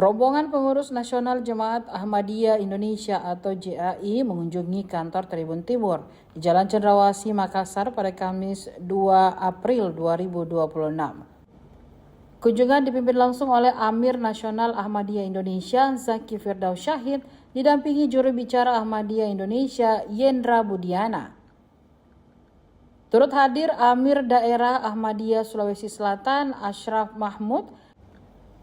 Rombongan pengurus nasional Jemaat Ahmadiyah Indonesia atau JAI mengunjungi kantor Tribun Timur di Jalan Cendrawasih, Makassar pada Kamis 2 April 2026. Kunjungan dipimpin langsung oleh Amir Nasional Ahmadiyah Indonesia Zaki Firdaus Syahid didampingi juru bicara Ahmadiyah Indonesia Yendra Budiana. Turut hadir Amir Daerah Ahmadiyah Sulawesi Selatan Ashraf Mahmud,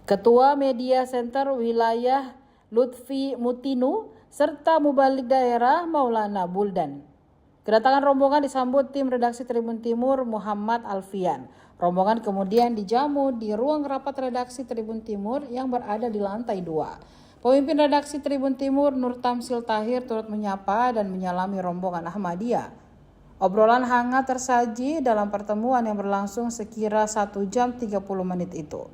Ketua Media Center Wilayah Lutfi Mutinu, serta Mubalik Daerah Maulana Buldan. Kedatangan rombongan disambut tim redaksi Tribun Timur Muhammad Alfian. Rombongan kemudian dijamu di ruang rapat redaksi Tribun Timur yang berada di lantai 2. Pemimpin redaksi Tribun Timur Nur Tamsil Tahir turut menyapa dan menyalami rombongan Ahmadiyah. Obrolan hangat tersaji dalam pertemuan yang berlangsung sekira 1 jam 30 menit itu.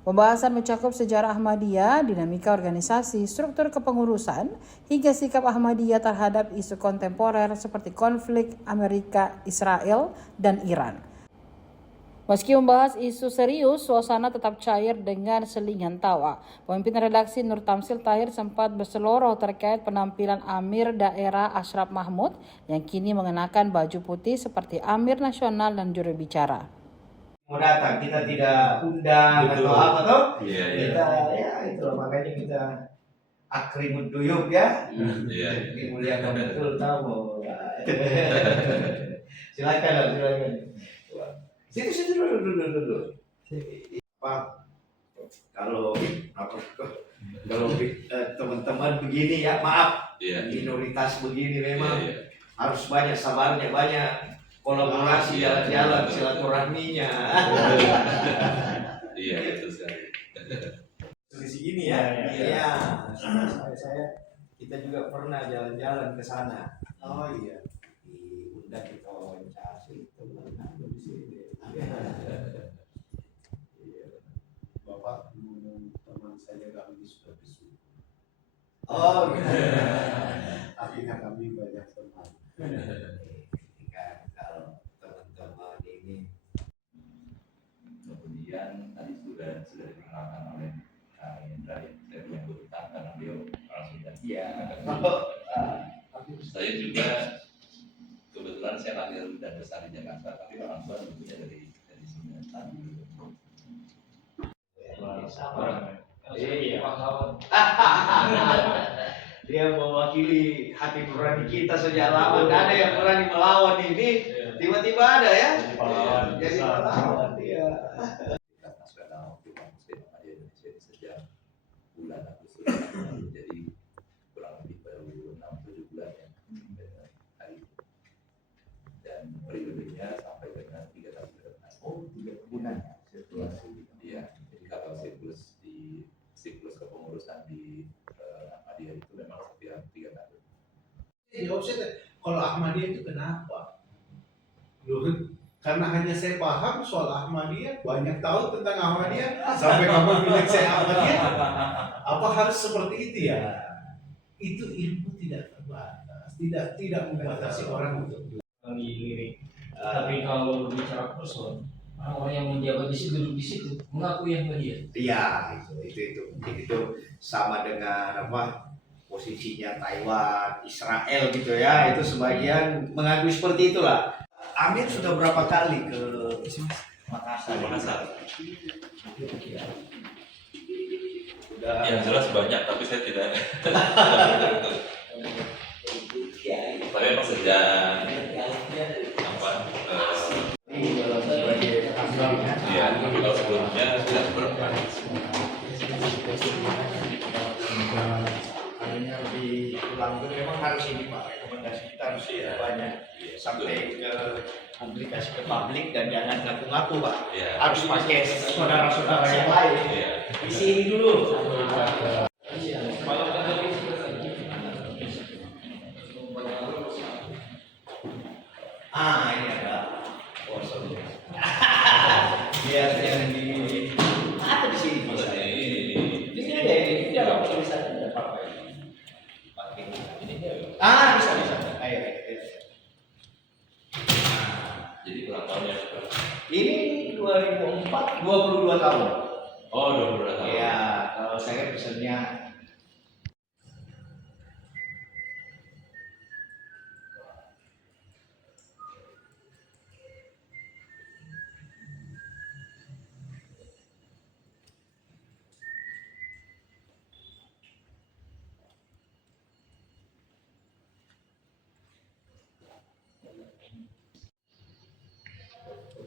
Pembahasan mencakup sejarah Ahmadiyah, dinamika organisasi, struktur kepengurusan, hingga sikap Ahmadiyah terhadap isu kontemporer seperti konflik Amerika, Israel, dan Iran. Meski membahas isu serius, suasana tetap cair dengan selingan tawa. Pemimpin redaksi Nur Tamsil Tahir sempat berseloroh terkait penampilan Amir Daerah Ashraf Mahmud yang kini mengenakan baju putih seperti Amir Nasional dan juru bicara. Mau datang kita tidak undang atau apa toh kita ya itu makanya kita akrimud duyub ya dimuliakan betul tamu. Silakan situ dulu Pak, kalau teman-teman begini ya maaf minoritas begini memang harus banyak sabarnya, banyak kolaborasi, jalan-jalan, silaturahminya. Iya, betul sekali. Di sini ya. Iya. Kita juga pernah jalan-jalan ke sana. Oh iya. Diundang kita wawancara teman di sini. Bapak teman saya kami sudah bisu. Oh gitu. Akhirnya kami banyak teman. Kemudian tadi sudah dikenalkan oleh Kak Yendra, saya punya kebetulan karena beliau orang Sunda. Iya. Saya juga kebetulan saya lahir dan besar di Jakarta, tapi orang tua tentunya dari Sunda. Dia mewakili hati nurani kita sejak lama. Gak ada yang berani melawan ini. Tiba-tiba ada ya. Jadi pahlawan dia. Nasional Muslim Ahmadiyah Indonesia ini sejak bulan Agustus lalu, jadi kurang lebih baru 6-7 bulan ya hari ini. Dan periodenya sampai dengan 3 tahun ke depan. Oh, 3 bulan ya. Iya, jadi kalau siklus kepengurusan di Ahmadiyah itu memang setiap 3 tahun. Jawab saya, kalau Ahmadiyah itu kenapa? Karena hanya saya paham soal Ahmadiyah, banyak tahu tentang Ahmadiyah, sampai kamu bilang saya Ahmadiyah, apa harus seperti itu ya? Itu ilmu tidak terbatas, tidak membatasi orang untuk lirik. Tapi kalau berbicara person, orang yang menjabat di situ, duduk di situ, mengakui Ahmadiyah. Iya, itu mungkin itu sama dengan apa posisinya Taiwan, Israel gitu ya. Itu sebagian mengakui seperti itulah. Amir sudah berapa kali ke Makassar? Sudah. Yang jelas banyak, tapi saya tidak. Tapi memang sejak apa? Iya, tapi kalau sebelumnya sudah berapa? Akhirnya lebih ulang memang harus ini Pak, rekomendasi kita harus banyak sampai ke publikasi ke publik dan jangan ngaku-ngaku Pak. Harus pakai saudara-saudara yang lain. Di sini dulu. Ini ada posternya. Biar yang di apa di sini Mas? Di sini deh, ini ada tulisannya ada apa ini? Pakai ini dia. Bisa. Ayo. Jadi ulang tahunnya Ini 2004, 22 tahun. Oh, 22 tahun. Iya, kalau saya pesannya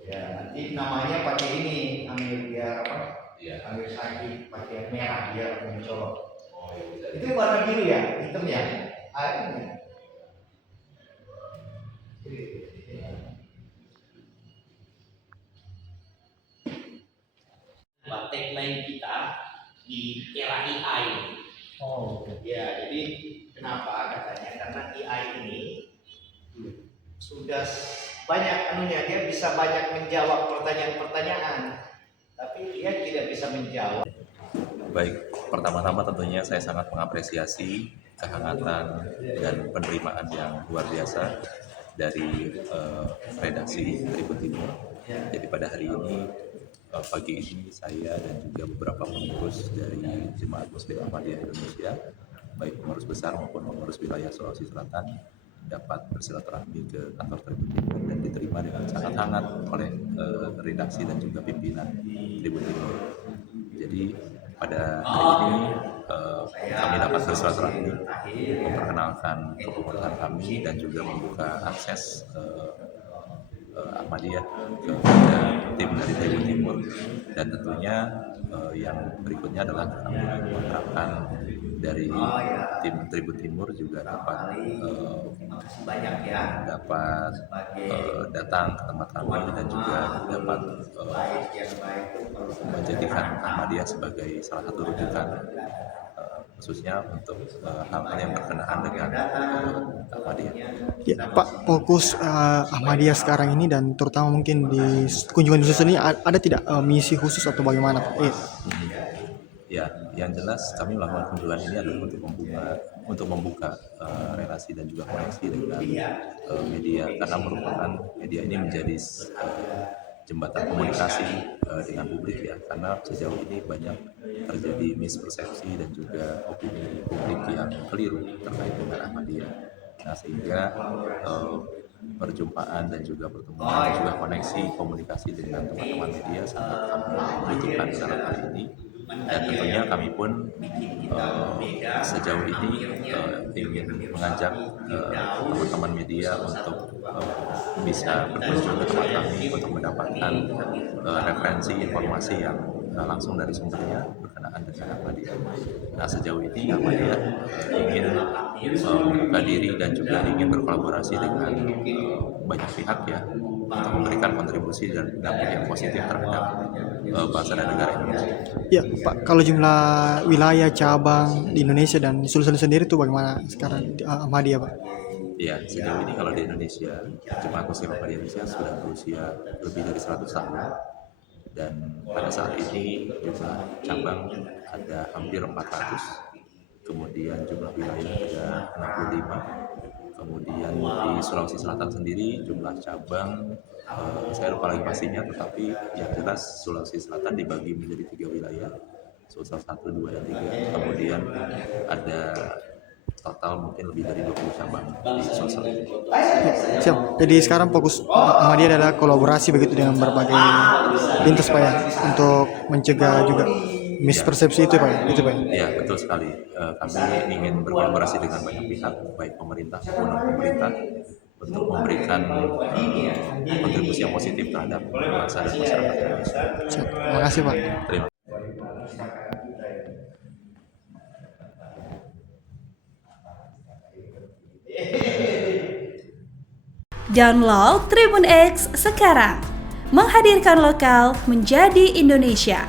ya nanti namanya pakai ini ambil biar apa? Iya. Ambil sakit pakai merah biar mencolok. Oh, ya bisa. Itu warna biru ya, hitam ya? Airnya. Tagline kita di era AI. Oh, Ya, jadi kenapa katanya? Karena AI ini sudah banyak anunya, dia bisa banyak menjawab pertanyaan-pertanyaan, tapi dia tidak bisa menjawab. Baik, pertama-tama tentunya saya sangat mengapresiasi kehangatan dan penerimaan yang luar biasa dari redaksi Tribun Timur. Jadi pada hari ini, pagi ini saya dan juga beberapa pengurus dari Jemaat Muslim Ahmadiyah Indonesia, baik pengurus besar maupun pengurus wilayah Sulawesi Selatan, dapat bersilaturahmi ke kantor Tribun Timur dan diterima dengan sangat hangat oleh redaksi dan juga pimpinan Tribun Timur. Jadi pada hari ini kami dapat bersilaturahmi, memperkenalkan kepengurusan kami dan juga membuka akses Ahmadiyah kepada tim dari Tribun Timur, dan tentunya yang berikutnya adalah kami mengharapkan dari tim Tribun Timur juga dapat Banyak ya. dapat datang ke tempat kami dan juga dapat menjadikan Ahmadiyah sebagai salah satu rujukan khususnya untuk hal-hal yang berkenaan dengan Ahmadiyah. Ya, Pak, fokus Ahmadiyah sekarang ini dan terutama mungkin di kunjungan khusus ini ada tidak misi khusus atau bagaimana, Pak? Ya, yang jelas kami melakukan kunjungan ini adalah untuk membuka relasi dan juga koneksi dengan media, karena merupakan media ini menjadi jembatan komunikasi dengan publik ya, karena sejauh ini banyak terjadi mispersepsi dan juga opini publik yang keliru terkait dengan Ahmadiyah. Nah, sehingga perjumpaan dan juga pertemuan dan juga koneksi komunikasi dengan teman-teman media sangat kami butuhkan dalam hal ini. Dan tentunya kami pun sejauh ini ingin mengajak teman-teman media untuk bisa berkunjung ke tempat kami untuk mendapatkan referensi informasi yang langsung dari sumbernya berkenaan dengan Ahmadiyah. Nah, sejauh ini Ahmadiyah ingin membuka diri dan juga ingin berkolaborasi dengan banyak pihak ya, untuk memberikan kontribusi dan dampak yang positif terhadap bangsa dan negara Indonesia. Ya, Pak, kalau jumlah wilayah cabang di Indonesia dan di Sulsel sendiri itu bagaimana sekarang Ahmadiyah, Pak? Ya, sejauh ini kalau di Indonesia, Jemaat Muslim Ahmadiyah Indonesia sudah berusia lebih dari 100 tahun. Dan pada saat ini jumlah cabang ada hampir 400. Kemudian jumlah wilayah ada 65. Kemudian di Sulawesi Selatan sendiri jumlah cabang saya lupa lagi pastinya, tetapi yang jelas Sulawesi Selatan dibagi menjadi 3 wilayah, Sulsel 1, 2, dan 3. Kemudian ada total mungkin lebih dari 20 cabang di Sulsel ini. Siap. Jadi sekarang fokus Ahmadiyah adalah kolaborasi begitu dengan berbagai lintas, Pak, ya, untuk mencegah juga mispersepsi itu, Pak. Itu, Pak. Ya, betul sekali. Kami ingin berkolaborasi dengan banyak pihak, baik pemerintah maupun non-pemerintah, untuk memberikan kontribusi yang positif terhadap bangsa dan masyarakat Indonesia. Siap. Terima kasih, Pak. Terima kasih. Download Tribun X sekarang, menghadirkan lokal menjadi Indonesia.